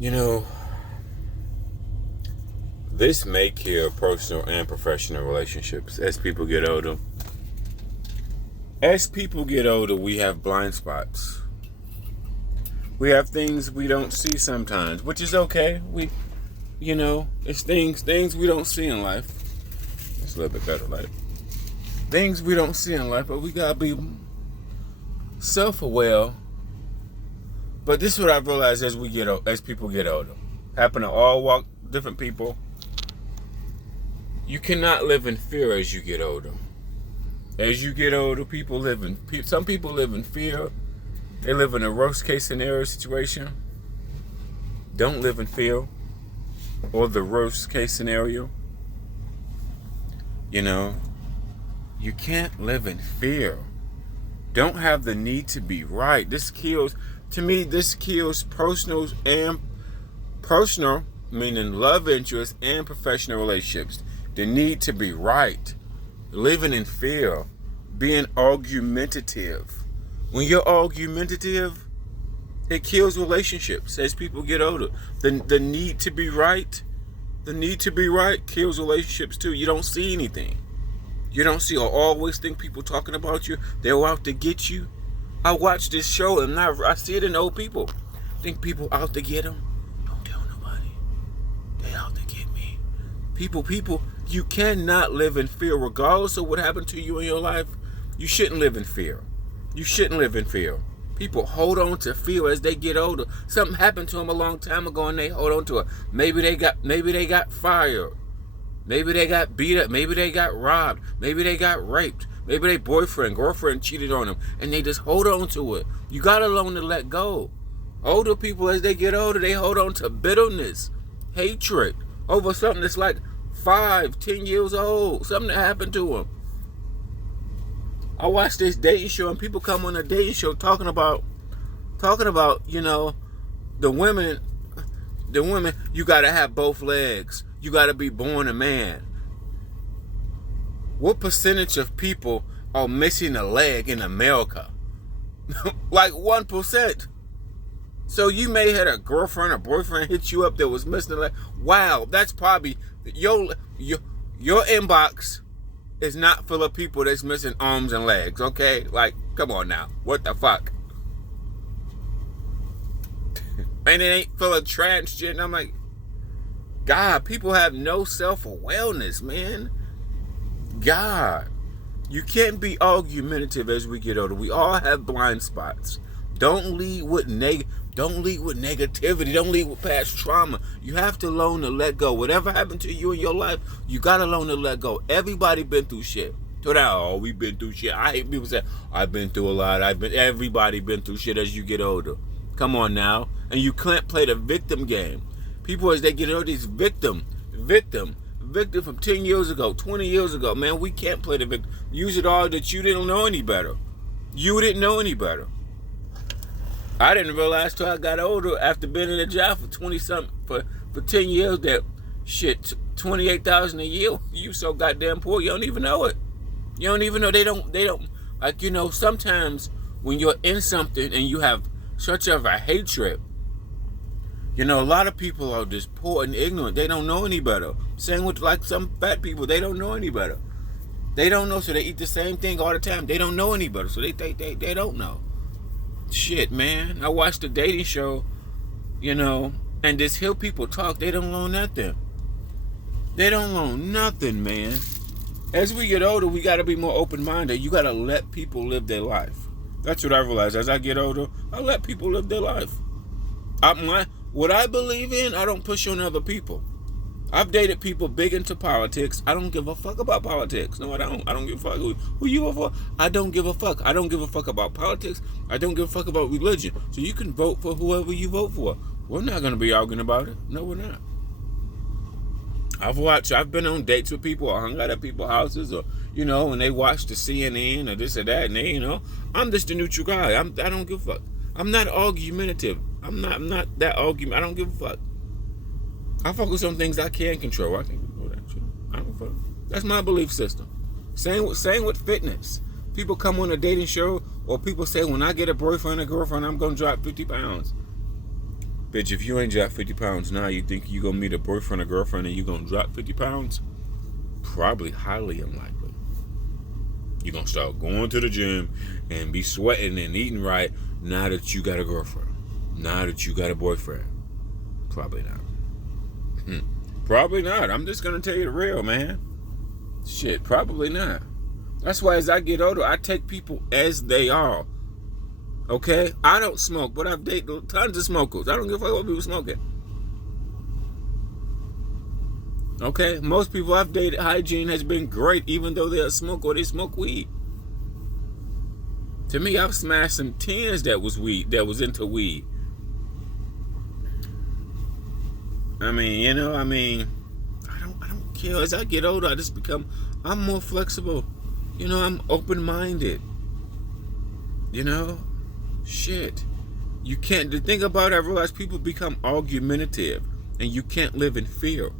You know, this may kill personal and professional relationships as people get older. As people get older, we have blind spots. We have things we don't see sometimes, which is okay. It's things we don't see in life. It's a little bit better, like things we don't see in life, but we gotta be self-aware. But this is what I've realized as people get older. Happen to all different people. You cannot live in fear as you get older. As you get older, some people live in fear. They live in a worst case scenario situation. Don't live in fear or the worst case scenario. You can't live in fear. Don't have the need to be right. This kills personal, meaning love interests and professional relationships. The need to be right. Living in fear. Being argumentative. When you're argumentative, it kills relationships as people get older. The need to be right, kills relationships too. You don't see anything. You don't see or always think people talking about you. They're out to get you. I watch this show and I see it in old people. Think people out to get them. Don't tell nobody. They out to get me. People, you cannot live in fear regardless of what happened to you in your life. You shouldn't live in fear. People hold on to fear as they get older. Something happened to them a long time ago and they hold on to it. Maybe they got fired. Maybe they got beat up. Maybe they got robbed. Maybe they got raped. Maybe their girlfriend cheated on them. And they just hold on to it. You got to learn to let go. Older people, as they get older, they hold on to bitterness, hatred, over something that's like 5-10 years old. Something that happened to them. I watched this dating show and people come on a dating show talking about, the women, you got to have both legs. You got to be born a man. What percentage of people are missing a leg in America? Like 1%. So you may have had a girlfriend or boyfriend hit you up that was missing a leg. Wow, that's probably your inbox is not full of people that's missing arms and legs, okay? Like, come on now. What the fuck? And it ain't full of transgender. I'm like, God, people have no self-awareness, man. God. You can't be argumentative as we get older. We all have blind spots. Don't lead with negativity. Don't lead with past trauma. You have to learn to let go. Whatever happened to you in your life, you gotta learn to let go. Everybody been through shit. We've been through shit. I hate people say, I've been through a lot. Everybody been through shit as you get older. Come on now. And you can't play the victim game. People as they get older, is victim from 10 years ago, 20 years ago. Man, we can't play the victim. Use it all that you didn't know any better. I didn't realize till I got older after being in a job for 20-something, for 10 years that shit, $28,000 a year, you so goddamn poor, you don't even know it. You don't even know, they don't, like, sometimes when you're in something and you have such of a hatred, a lot of people are just poor and ignorant. They don't know any better. Same with like some fat people, they don't know any better. They don't know, so they eat the same thing all the time. They don't know any better, so they don't know. Shit, man. I watched the dating show, and just hear people talk. They don't learn nothing. Man. As we get older, we got to be more open-minded. You got to let people live their life. That's what I realized. As I get older, I let people live their life. What I believe in, I don't push on other people. I've dated people big into politics. I don't give a fuck about politics. No, I don't. I don't give a fuck who you are for. I don't give a fuck. I don't give a fuck about politics. I don't give a fuck about religion. So you can vote for whoever you vote for. We're not going to be arguing about it. No, we're not. I've been on dates with people or hung out at people's houses or, when they watch the CNN or this or that. And they, I'm just a neutral guy. I don't give a fuck. I'm not argumentative. I'm not that argument. I don't give a fuck. I focus on things I can control. I can control that shit. I don't fuck. That's my belief system. Same with fitness. People come on a dating show or people say when I get a boyfriend or girlfriend, I'm going to drop 50 pounds. Bitch, if you ain't dropped 50 pounds now, you think you gonna meet a boyfriend or girlfriend and you gonna drop 50 pounds? Probably highly unlikely. You gonna start going to the gym and be sweating and eating right now that you got a girlfriend. Now that you got a boyfriend. Probably not. Probably not. I'm just gonna tell you the real, man. Shit, probably not. That's why as I get older, I take people as they are. Okay? I don't smoke, but I've dated tons of smokers. I don't give a fuck what people smoking. Okay? Most people I've dated, hygiene has been great, even though they're a smoker or they smoke weed. To me, I've smashed some tens that was into weed. I don't care. As I get older, I'm more flexible. I'm open-minded. Shit. You can't, the thing about it, I realize people become argumentative and you can't live in fear.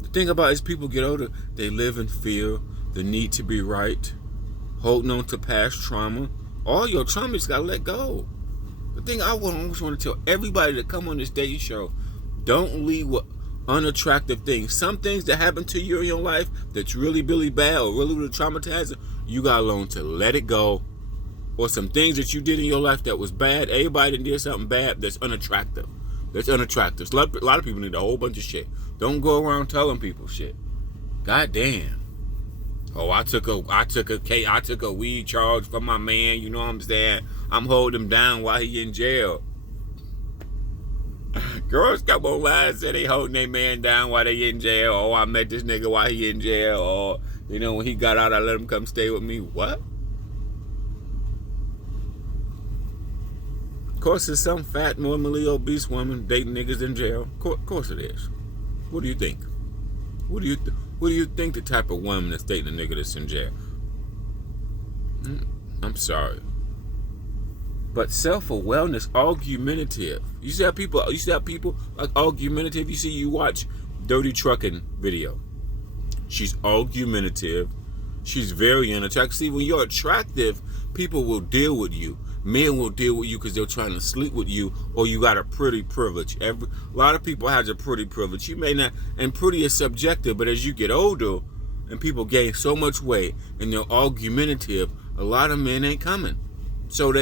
The thing about it is people get older, they live in fear, the need to be right, holding on to past trauma. All your trauma just gotta let go. The thing I always want to tell everybody that come on this dating show, don't leave with unattractive things. Some things that happen to you in your life that's really, really bad or really, really traumatizing, you gotta learn to let it go. Or some things that you did in your life that was bad. Everybody did something bad that's unattractive. A lot of people need a whole bunch of shit. Don't go around telling people shit. God damn. Oh, I took a weed charge from my man. You know what I'm saying? I'm holding him down while he in jail. Girls come online and say they holding their man down while they in jail. Oh, I met this nigga while he in jail. Or, when he got out, I let him come stay with me. What? Of course, there's some fat, normally obese woman dating niggas in jail. Of course it is. What do you think? What do you think the type of woman that's dating a nigga that's in jail? I'm sorry. But self-awareness, argumentative. You see how people like argumentative? You watch Dirty Trucking video. She's argumentative. She's very unattractive. See, when you're attractive, people will deal with you. Men will deal with you because they're trying to sleep with you, or you got a pretty privilege. A lot of people have a pretty privilege. You may not, and pretty is subjective, but as you get older and people gain so much weight and they're argumentative, a lot of men ain't coming. So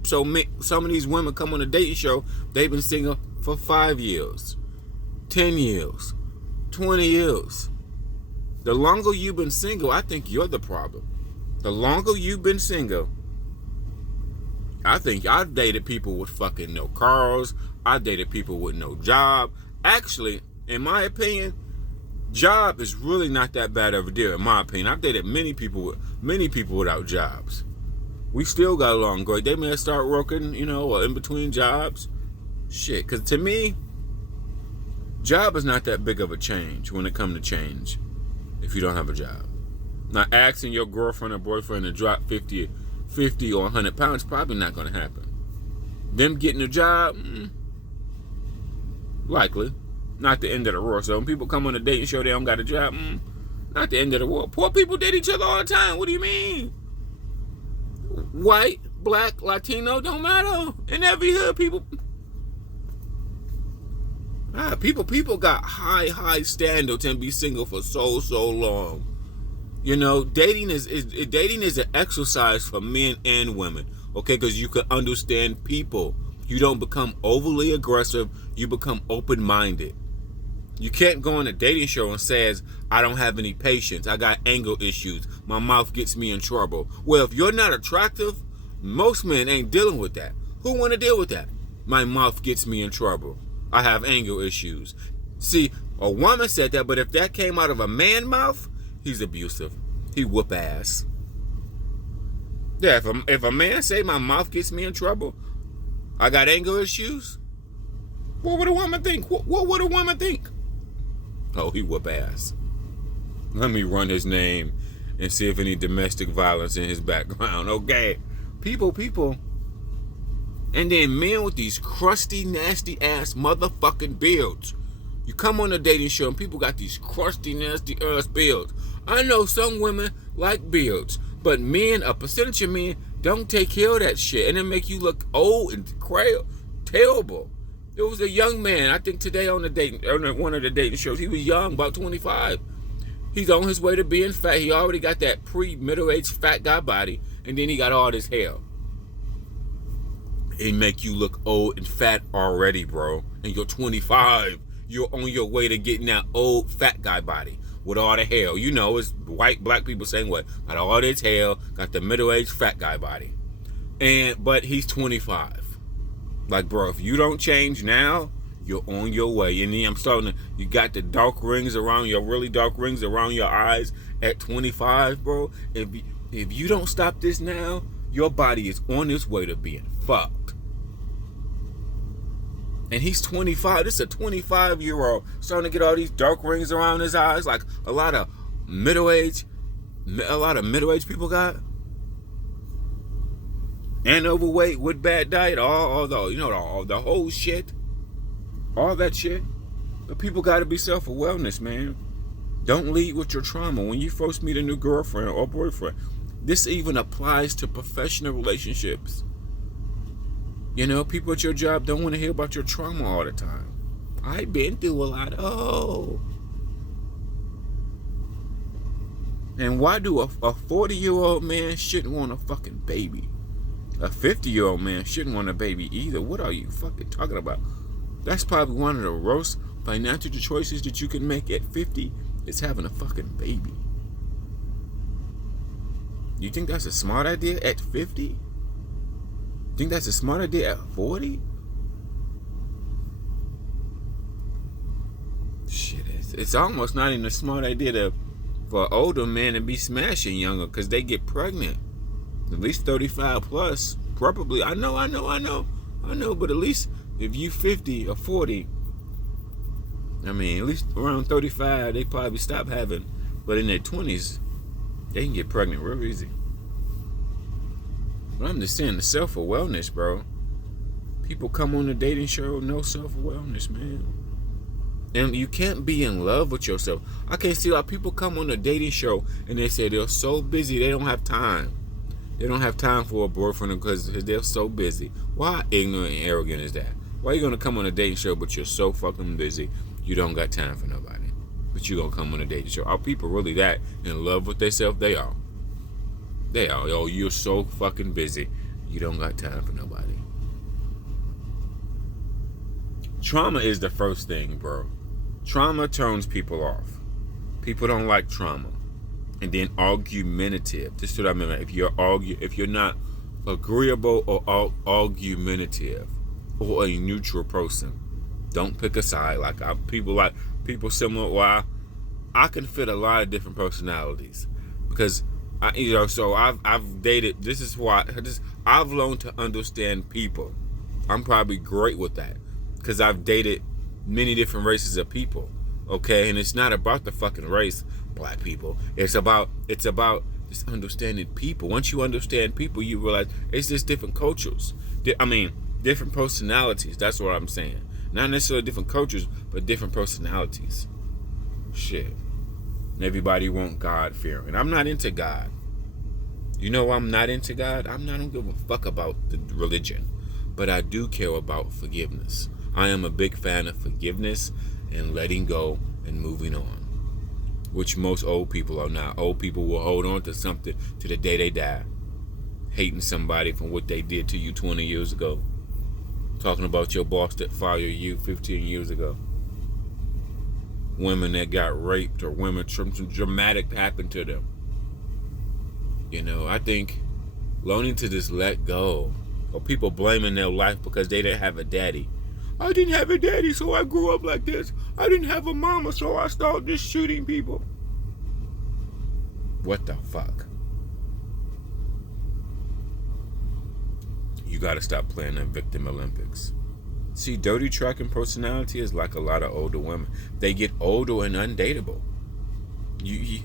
some of these women come on a dating show, they've been single for 5 years, 10 years, 20 years. The longer you've been single, I think you're the problem. The longer you've been single, I think I've dated people with fucking no cars. I dated people with no job. Actually, in my opinion, job is really not that bad of a deal. In my opinion, I've dated many people without jobs. We still got along great. They may start working, or in between jobs. Shit, because to me, job is not that big of a change when it comes to change. If you don't have a job, now asking your girlfriend or boyfriend to drop 50 or 100 pounds, probably not going to happen. Them getting a job, likely. Not the end of the world. So when people come on a dating show, they don't got a job, not the end of the world. Poor people date each other all the time. What do you mean? White, black, Latino, don't matter. In every hood, people got high standards and be single for so long. Dating is an exercise for men and women, okay? Because you can understand people. You don't become overly aggressive. You become open-minded. You can't go on a dating show and says, I don't have any patience. I got anger issues. My mouth gets me in trouble. Well, if you're not attractive, most men ain't dealing with that. Who want to deal with that? My mouth gets me in trouble. I have anger issues. See, a woman said that, but if that came out of a man's mouth, he's abusive. He whoop ass. Yeah, if a man say my mouth gets me in trouble, I got anger issues, what would a woman think? What would a woman think? Oh, he whoop ass. Let me run his name and see if any domestic violence in his background. Okay. People. And then men with these crusty, nasty ass motherfucking beards. You come on a dating show and people got these crusty, nasty ass beards. I know some women like beards, but a percentage of men don't take care of that shit, and it make you look old and terrible. There was a young man, I think today on one of the dating shows. He was young, about 25. He's on his way to being fat. He already got that pre-middle-aged fat guy body, and then he got all this hair. It make you look old and fat already, bro. And you're 25. You're on your way to getting that old fat guy body with all the hair. You know, it's white, black people saying what? Got all this hair, got the middle-aged fat guy body. But he's 25. Like, bro, if you don't change now, you're on your way. And then you got the dark rings around really dark rings around your eyes at 25, bro. If you don't stop this now, your body is on its way to being fucked. And he's 25. This is a 25-year-old starting to get all these dark rings around his eyes, like a lot of middle-aged people got. And overweight with bad diet, all the whole shit. All that shit. But people got to be self-awareness, man. Don't lead with your trauma. When you first meet a new girlfriend or boyfriend, this even applies to professional relationships. You know, people at your job don't want to hear about your trauma all the time. I've been through a lot. Oh. And why do a 40-year-old man shouldn't want a fucking baby? A 50-year-old man shouldn't want a baby either. What are you fucking talking about? That's probably one of the worst financial choices that you can make at 50 is having a fucking baby. You think that's a smart idea at 50? Think that's a smart idea at 40? Shit, it's almost not even a smart idea for older men to be smashing younger because they get pregnant. At least 35 plus, probably. I know. But at least if you 50 or 40, I mean, at least around 35, they probably stop having. But in their 20s, they can get pregnant real easy. But I'm just saying, the self-awareness, bro. People come on the dating show, no self-awareness, man. And you can't be in love with yourself. I can't see like people come on the dating show and they say they're so busy they don't have time. They don't have time for a boyfriend because they're so busy. Why ignorant and arrogant is that? Why are you going to come on a dating show but you're so fucking busy you don't got time for nobody? But you going to come on a dating show. Are people really that in love with themselves? They are. They are. Oh, you're so fucking busy you don't got time for nobody. Trauma is the first thing, bro. Trauma turns people off. People don't like trauma. And then argumentative. This is what I mean. If you're not agreeable or argumentative or a neutral person, don't pick a side. Like people similar. Why I can fit a lot of different personalities because so I've dated. This is why I've learned to understand people. I'm probably great with that because I've dated many different races of people. Okay, and it's not about the fucking race, black people. It's about just understanding people. Once you understand people, you realize it's just different cultures. Different personalities. That's what I'm saying. Not necessarily different cultures, but different personalities. Shit. Everybody want God fearing. I'm not into God. You know I'm not into God? I don't give a fuck about the religion. But I do care about forgiveness. I am a big fan of forgiveness and letting go and moving on, which most old people are not. Old people will hold on to something to the day they die, hating somebody from what they did to you 20 years ago, talking about your boss that fired you 15 years ago, women that got raped or women something dramatic happened to them. You know, I think learning to just let go, or people blaming their life because they didn't have a daddy. I didn't have a daddy, so I grew up like this. I didn't have a mama, so I started just shooting people. What the fuck? You gotta stop playing the victim Olympics. See, dirty tracking personality is like a lot of older women. They get older and undateable. You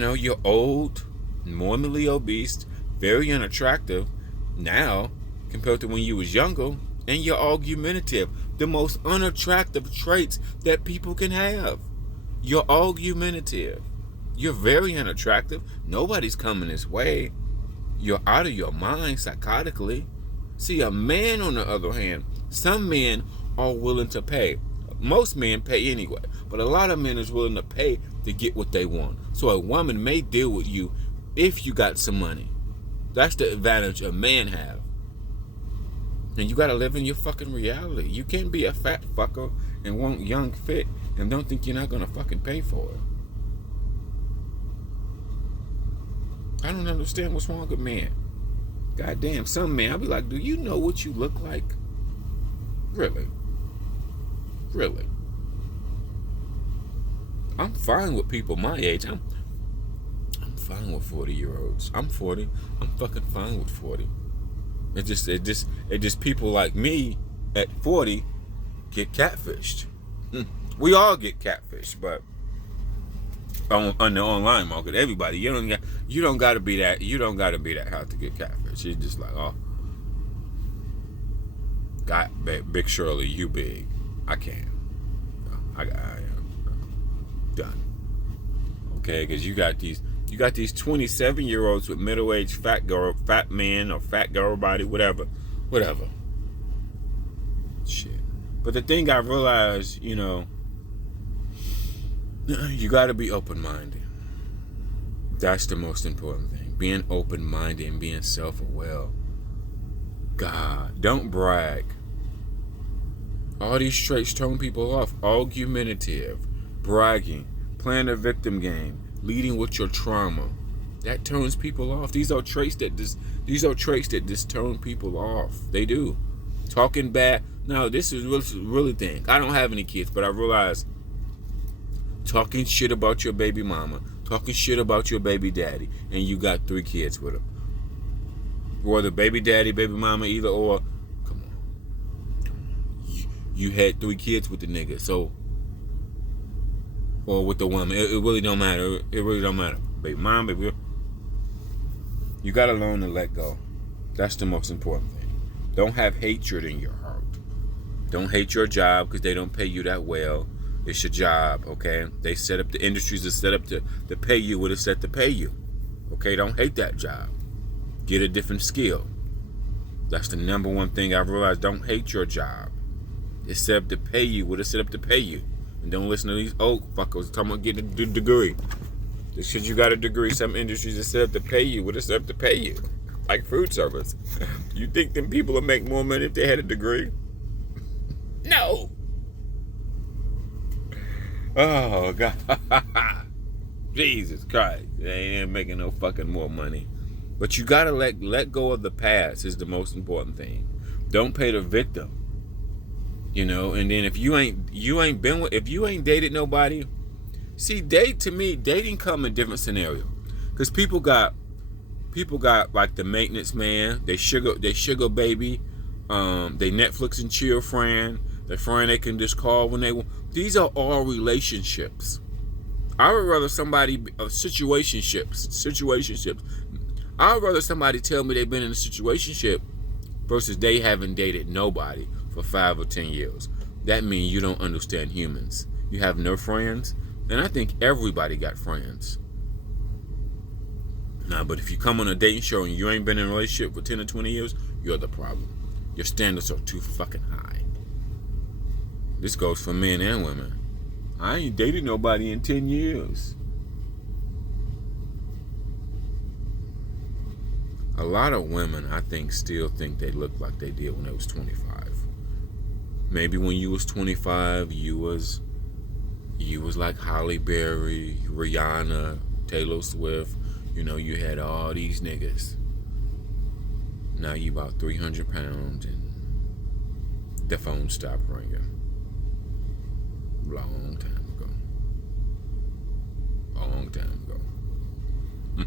know, you're old, normally obese, very unattractive now compared to when you was younger. And you're argumentative. The most unattractive traits that people can have. You're argumentative. You're very unattractive. Nobody's coming this way. You're out of your mind psychotically. See, a man, on the other hand, Some men are willing to pay. Most men pay anyway, but a lot of men is willing to pay to get what they want. So a woman may deal with you if you got some money. That's the advantage a man have. And you gotta live in your fucking reality. You can't be a fat fucker and want young fit and don't think you're not gonna fucking pay for it. I don't understand what's wrong with men. Goddamn, some men, I'll be like, do you know what you look like? Really? Really? I'm fine with people my age. I'm fine with 40-year-olds. I'm 40. I'm fucking fine with 40. It just people like me at 40 get catfished. We all get catfished, but on the online market, everybody, you don't gotta be that hard to get catfished. It's just like, oh, got Big Shirley, you big. I can't. I am done. Okay, because you got these 27-year-olds with middle-aged fat man or fat girl body, whatever. Shit. But the thing I realized, you got to be open-minded. That's the most important thing. Being open-minded and being self-aware. God, don't brag. All these traits turn people off. Argumentative, bragging, playing a victim game, leading with your trauma. That turns people off. These are traits that just turn people off. They do. Talking bad. Now, this is really thing. I don't have any kids, but I realize talking shit about your baby mama, talking shit about your baby daddy, and you got 3 kids with them. Whether baby daddy, baby mama, either or. Come on. You had 3 kids with the nigga, so, or with the woman. It really don't matter. It really don't matter. Baby mom, baby. You gotta learn to let go. That's the most important thing. Don't have hatred in your heart. Don't hate your job because they don't pay you that well. It's your job, okay? They set up, the industries are set up to pay you what it's set to pay you. Okay, don't hate that job. Get a different skill. That's the number one thing I've realized. Don't hate your job. It's set up to pay you what it's set up to pay you. And don't listen to these old fuckers talking about getting a degree. Just because you got a degree, some industries are set up to pay you what it's set up to pay you. Like food service. You think them people would make more money if they had a degree? No. Oh, God. Jesus Christ. They ain't making no fucking more money. But you gotta let go of the past is the most important thing. Don't pay the victim. And then if you ain't dated nobody, see, to me, dating come in different scenario. Because people got like the maintenance man, they sugar baby, they Netflix and chill friend, the friend they can just call when they want. These are all relationships. I would rather somebody situationships. I would rather somebody tell me they've been in a situationship versus they haven't dated nobody for 5 or 10 years. That means you don't understand humans. You have no friends, and I think everybody got friends. Nah, but if you come on a dating show and you ain't been in a relationship for 10 or 20 years, you're the problem. Your standards are too fucking high. This goes for men and women. I ain't dated nobody in 10 years. A lot of women, I think, still think they look like they did when they was 25. Maybe when you was 25, you was like Halle Berry, Rihanna, Taylor Swift. You had all these niggas. Now you about 300 pounds and the phone stopped ringing. Long time ago.